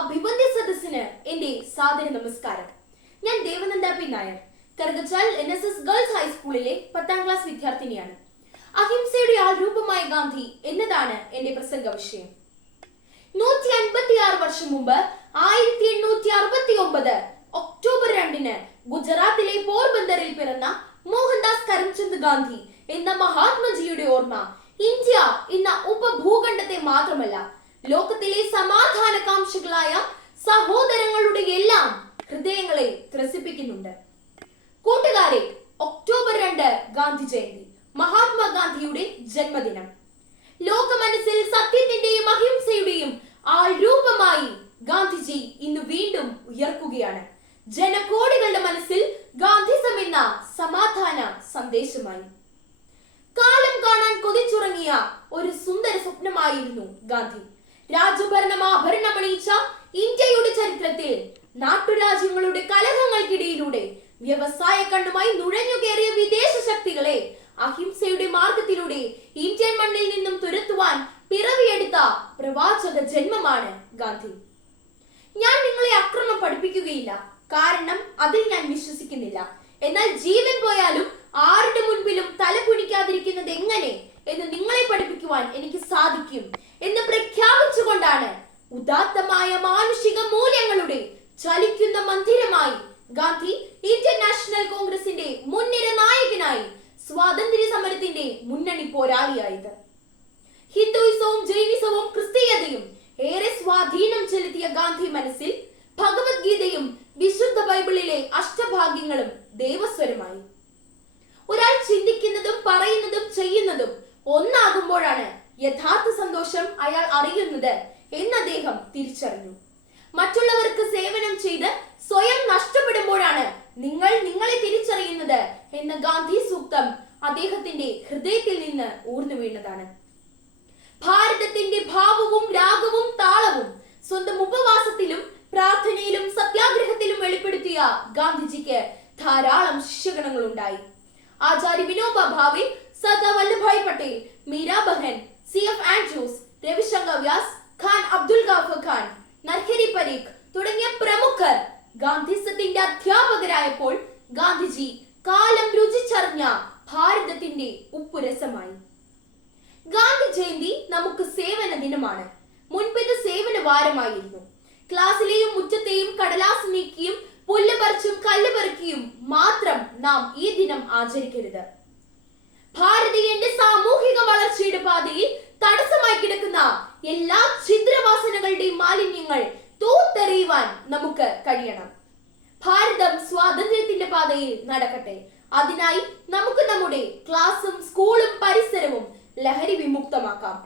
അഭിവന്ദ്യ സദസ്സിന് എന്റെ സാദര നമസ്കാരം. ഞാൻ Devananda P Nair. Karukachal N S S girls ഹൈസ്കൂളിലെ പത്താം ക്ലാസ് വിദ്യാർത്ഥിനിയാണ്. അഹിംസയുടെ ആൾരൂപമായ ഗാന്ധി എന്നതാണ് എന്റെ പ്രസംഗ വിഷയം. നൂറ്റി അൻപത്തി ആറ് വർഷം മുമ്പ് ആയിരത്തി എണ്ണൂറ്റി അറുപത്തി ഒമ്പത് ഒക്ടോബർ രണ്ടിന് ഗുജറാത്തിലെ പോർബന്ദറിൽ പിറന്ന മോഹൻദാസ് കരംചന്ദ് ഗാന്ധി എന്ന മഹാത്മജിയുടെ ഓർമ്മ ഇന്ത്യ എന്ന ഉപഭൂഖണ്ഡത്തെ മാത്രമല്ല ലോകത്തിലെ സമാധാനകാംക്ഷികളായ സഹോദരങ്ങളുടെ എല്ലാം ഹൃദയങ്ങളെ ത്രസിപ്പിക്കുന്നുണ്ട്. കൂട്ടുകാരെ ഒക്ടോബർ രണ്ട് ഗാന്ധി ജയന്തി മഹാത്മാഗാന്ധിയുടെ ജന്മദിനം. ലോക മനസ്സിൽ സത്യത്തിന്റെയും അഹിംസയുടെയും ആൾരൂപമായി ഗാന്ധിജി ഇന്ന് വീണ്ടും ഉയർക്കുകയാണ്. ജനകോടികളുടെ മനസ്സിൽ ഗാന്ധിസം എന്ന സമാധാന സന്ദേശമായി. കാലം കാണാൻ കൊതിച്ചുറങ്ങിയ ഒരു സുന്ദര സ്വപ്നമായിരുന്നു ഗാന്ധി. രാജഭരണം ആഭരണമണിയിച്ച ഇന്ത്യയുടെ ചരിത്രത്തിൽ നാട്ടുരാജ്യങ്ങളുടെ കലഹങ്ങൾക്കിടയിലൂടെ വ്യവസായ കണ്ണുമായി നുഴഞ്ഞുകയറിയ വിദേശ ശക്തികളെ അഹിംസയുടെ മാർഗത്തിലൂടെ ഇന്ത്യൻ മണ്ണിൽ നിന്നും തുരത്തുവാൻ പിറവിയെടുത്ത പ്രവാചക ജന്മമാണ് ഗാന്ധി. ഞാൻ നിങ്ങളെ അക്രമം പഠിപ്പിക്കുകയില്ല. കാരണം അതിൽ ഞാൻ വിശ്വസിക്കുന്നില്ല. എന്നാൽ ജീവൻ പോയാലും ആരുടെ മുൻപിലും തല കുനിക്കാതിരിക്കുന്നത് എങ്ങനെ എന്ന് നിങ്ങളെ പഠിപ്പിക്കുവാൻ എനിക്ക് സാധിക്കും. ഉദാത്തമായ മാനുഷിക മൂല്യങ്ങളുടെ ചലിക്കുന്ന മന്ദിരമായി ഗാന്ധി ഇന്ത്യൻ നാഷണൽ കോൺഗ്രസിന്റെ മുൻനിര നായകനായി സ്വാതന്ത്ര്യ സമരത്തിന്റെ മുന്നണി പോരാളിയായത്. ഹിന്ദുയിസവും ജൈനിസവും ക്രിസ്തീയതയും ഏറെ സ്വാധീനം ചെലുത്തിയ ഗാന്ധി മനസ്സിൽ ഭഗവത്ഗീതയും വിശുദ്ധ ബൈബിളിലെ അഷ്ടഭാഗ്യങ്ങളും ദേവസ്വരമായി. ഒരാൾ ചിന്തിക്കുന്നതും പറയുന്നതും ചെയ്യുന്നതും ഒന്നാകുമ്പോഴാണ് യഥാർത്ഥ സന്തോഷം അയാൾ അറിയുന്നത് എന്ന് അദ്ദേഹം തിരിച്ചറിഞ്ഞു. മറ്റുള്ളവർക്ക് സേവനം ചെയ്ത് സ്വയം നഷ്ടപ്പെടുമ്പോഴാണ് നിങ്ങൾ നിങ്ങളെ തിരിച്ചറിയുന്നത് എന്ന ഗാന്ധി സൂക്തം അദ്ദേഹത്തിന്റെ ഹൃദയത്തിൽ നിന്ന് ഊർന്നു വീണതാണ്. ഭാരതത്തിന്റെ ഭാവവും രാഗവും താളവും സ്വന്തം ഉപവാസത്തിലും പ്രാർത്ഥനയിലും സത്യാഗ്രഹത്തിലും വെളിപ്പെടുത്തിയ ഗാന്ധിജിക്ക് ധാരാളം ശിഷ്യഗണങ്ങൾ ഉണ്ടായി Acharya Vinoba Bhave Sardar Vallabhbhai Patel Meera Behn C F Andrews Ravishankar Vyas Khan Abdul Ghaffar Khan Narhari Parikh തുടങ്ങിയ പ്രമുഖർ ഗാന്ധിസത്തിന്റെ അധ്യാപകരായപ്പോൾ ഗാന്ധിജി കാലം രുചിച്ചറിഞ്ഞ ഭാരതത്തിന്റെ ഉപ്പുരസമായി. ഗാന്ധി ജയന്തി നമുക്ക് സേവന ദിനമാണ്. മുൻപിത് സേവന വാരമായിരുന്നു. ക്ലാസ്സിലെയും മുറ്റത്തെയും കടലാസ് നീക്കിയും പുല്ല് പറിച്ചും കല്ല് പെറുക്കിയും മാത്രം നാം ഈ ദിനം ആചരിക്കരുത്. ഭാരതീയന്റെ സാമൂഹിക വളർച്ചയുടെ പാതയിൽ സ്വാതന്ത്ര്യത്തിന്റെ പാതയിൽ നടക്കട്ടെ. അതിനായി നമുക്ക് നമ്മുടെ ക്ലാസും സ്കൂളും പരിസരവും ലഹരി വിമുക്തമാക്കാം.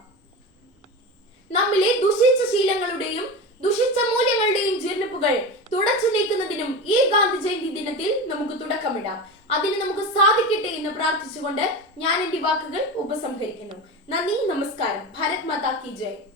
നമ്മിലെ ദുഷിച്ച ശീലങ്ങളുടെയും ദുഷിച്ച മൂല്യങ്ങളുടെയും ജീർണിപ്പുകൾ തുടച്ചു നീക്കുന്നതിനും ഈ ഗാന്ധി ജയന്തി ദിനത്തിൽ നമുക്ക് തുടക്കമിടാം. അതിന് നമുക്ക് സാധിക്കട്ടെ എന്ന് പ്രാർത്ഥിച്ചുകൊണ്ട് ഞാൻ എന്റെ വാക്കുകൾ ഉപസംഹരിക്കുന്നു. നന്ദി നമസ്കാരം. ഭാരത് മാതാ കി ജയ്.